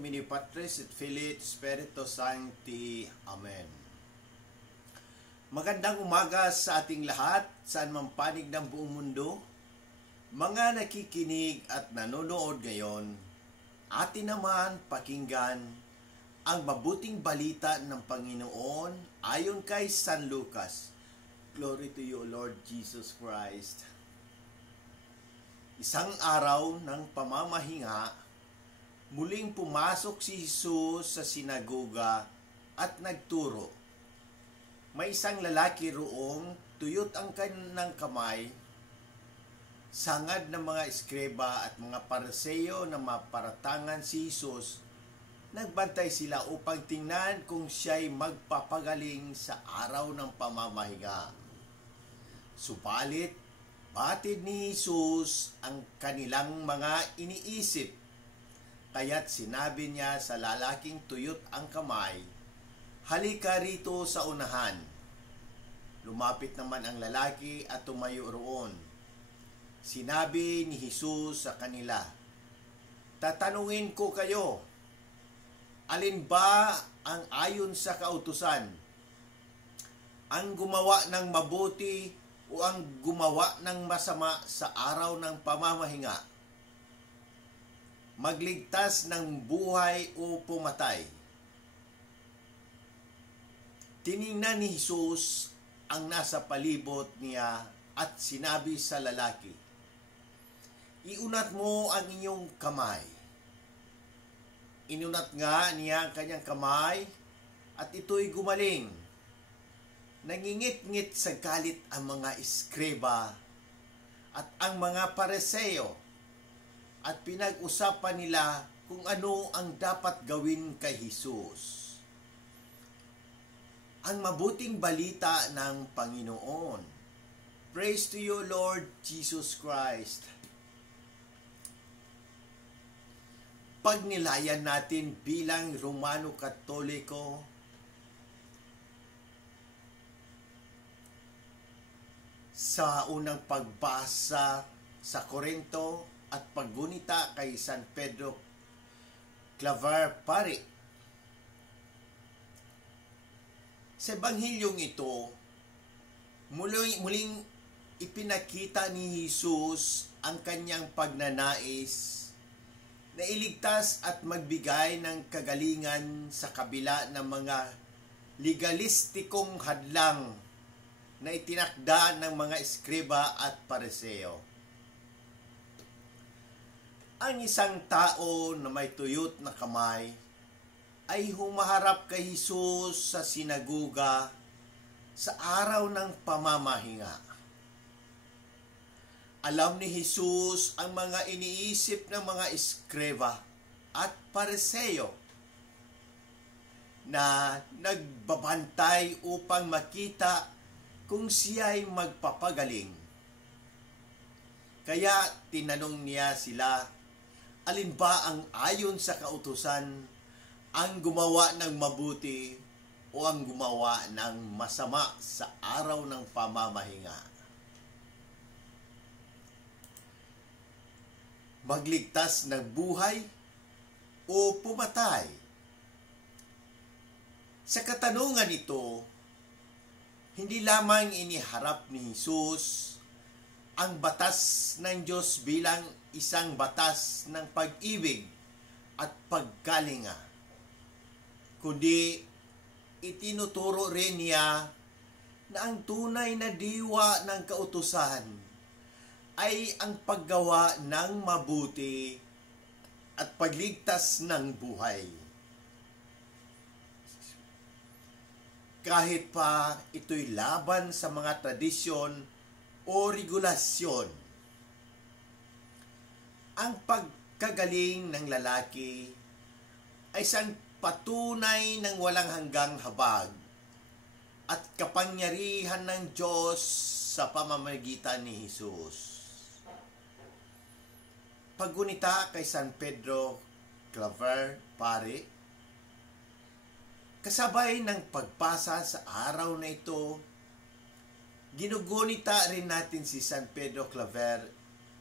nomine Patris et Filii et Spiritus Sancti. Amen. Magandang umaga sa ating lahat, saan man panig ng buong mundo. Mga nakikinig at nanonood ngayon, atin naman pakinggan ang mabuting balita ng Panginoon ayon kay San Lucas. Glory to you, Lord Jesus Christ. Isang araw ng pamamahinga, muling pumasok si Jesus sa sinagoga at nagturo. May isang lalaki roong tuyot ang kanyang kamay, sangad ng mga eskreba at mga Pariseo na maparatangan si Jesus. Nagbantay sila upang tingnan kung siya'y magpapagaling sa araw ng pamamahinga. Subalit, batid ni Jesus ang kanilang mga iniisip. Kaya't sinabi niya sa lalaking tuyot ang kamay, "Halika rito sa unahan." Lumapit naman ang lalaki at tumayo roon. Sinabi ni Jesus sa kanila, "Tatanungin ko kayo, alin ba ang ayon sa kautusan? Ang gumawa ng mabuti o ang gumawa ng masama sa araw ng pamamahinga? Magligtas ng buhay o pumatay?" Tiningnan ni Jesus ang nasa palibot niya at sinabi sa lalaki, "Iunat mo ang inyong kamay." Inunat nga niya ang kanyang kamay at ito'y gumaling. Nangingit-ngit sa galit ang mga eskreba at ang mga Pariseo at pinag-usapan nila kung ano ang dapat gawin kay Jesus. Ang mabuting balita ng Panginoon. Praise to you, Lord Jesus Christ. Pagnilayan natin bilang Romano Katoliko, sa unang pagbasa sa Korinto at paggunita kay San Pedro Claver Pari. Sa Ebanghilyong ito, muling ipinakita ni Jesus ang kanyang pagnanais na iligtas at magbigay ng kagalingan sa kabila ng mga legalistikong hadlang na itinakda ng mga eskreba at Pariseo. Ang isang tao na may tuyot na kamay ay humaharap kay Jesus sa sinagoga sa araw ng pamamahinga. Alam ni Jesus ang mga iniisip ng mga eskreba at Pariseo na nagbabantay upang makita kung siya'y magpapagaling. Kaya tinanong niya sila, alin ba ang ayon sa kautusan, ang gumawa ng mabuti o ang gumawa ng masama sa araw ng pamamahinga? Magligtas ng buhay o pumatay? Sa katanungan ito, hindi lamang iniharap ni Jesus ang batas ng Diyos bilang isang batas ng pag-ibig at pagkalinga, kundi itinuturo rin niya na ang tunay na diwa ng kautusan ay ang paggawa ng mabuti at pagligtas ng buhay. Kahit pa ito'y laban sa mga tradisyon o regulasyon. Ang pagkagaling ng lalaki ay isang patunay ng walang hanggang habag at kapangyarihan ng Diyos sa pamamagitan ni Jesus. Paggunita kay San Pedro Claver Pari, kasabay ng pagbasa sa araw na ito, ginugunita rin natin si San Pedro Claver,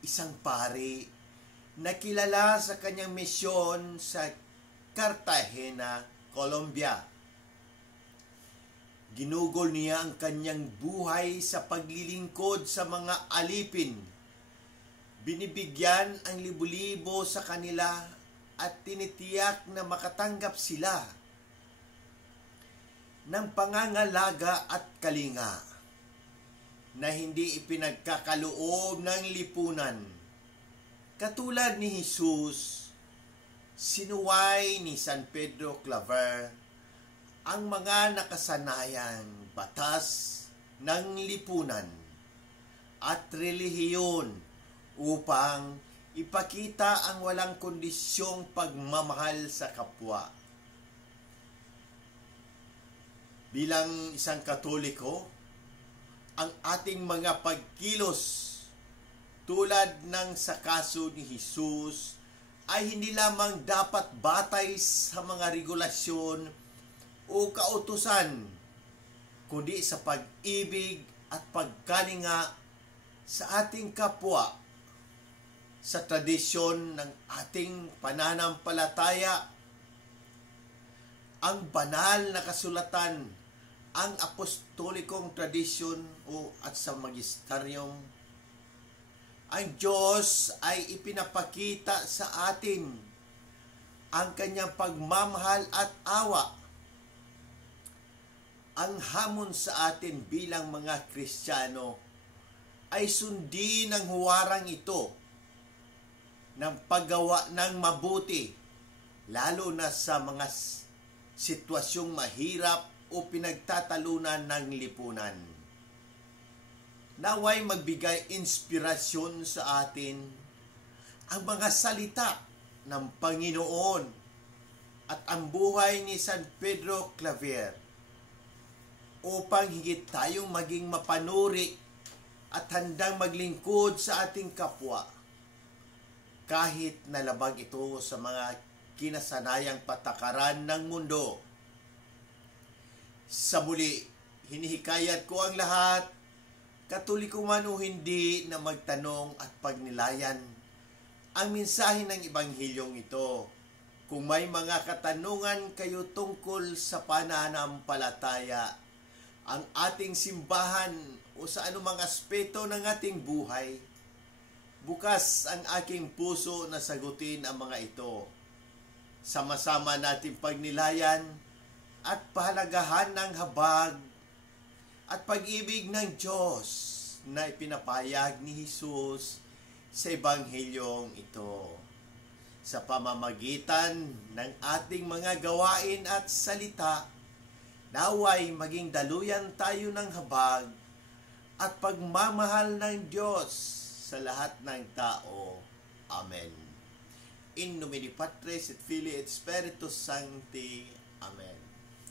isang pari na kilala sa kanyang misyon sa Cartagena, Colombia. Ginugol niya ang kanyang buhay sa paglilingkod sa mga alipin. Binibigyan ang libo-libo sa kanila at tinitiyak na makatanggap sila ng pangangalaga at kalinga na hindi ipinagkakaloob ng lipunan. Katulad ni Jesus, sinuway ni San Pedro Claver ang mga nakasanayang batas ng lipunan at relihiyon upang ipakita ang walang kondisyong pagmamahal sa kapwa. Bilang isang Katoliko, ang ating mga pagkilos tulad ng sa kaso ni Jesus ay hindi lamang dapat batay sa mga regulasyon o kautusan, kundi sa pag-ibig at pagkalinga sa ating kapwa, sa tradisyon ng ating pananampalataya. Ang banal na kasulatan, ang apostolikong tradisyon at sa magisteryum, ang Diyos ay ipinapakita sa atin ang kanyang pagmamahal at awa. Ang hamon sa atin bilang mga Kristiyano ay sundin ang huwarang ito ng paggawa ng mabuti, lalo na sa mga sitwasyong mahirap o pinagtatalunan ng lipunan. Naway magbigay inspirasyon sa atin ang mga salita ng Panginoon at ang buhay ni San Pedro Claver upang higit tayong maging mapanuri at handang maglingkod sa ating kapwa kahit nalabag ito sa mga kinasanayang patakaran ng mundo. Sa muli, hinihikayat ko ang lahat, Katoliko man o hindi, na magtanong at pagnilayan ang mensahe ng Ebanghilyong ito. Kung may mga katanungan kayo tungkol sa pananampalataya, ang ating simbahan o sa anumang aspeto ng ating buhay, bukas ang aking puso na sagutin ang mga ito. Sama-sama nating pagnilayan at pahalagahan ng habag at pag-ibig ng Diyos na ipinapahayag ni Jesus sa Ebanghilyong ito. Sa pamamagitan ng ating mga gawain at salita, naway maging daluyan tayo ng habag at pagmamahal ng Diyos sa lahat ng tao. Amen. In nomine Patris et Filii et Spiritus Sancti. Amen.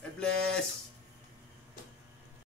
God bless!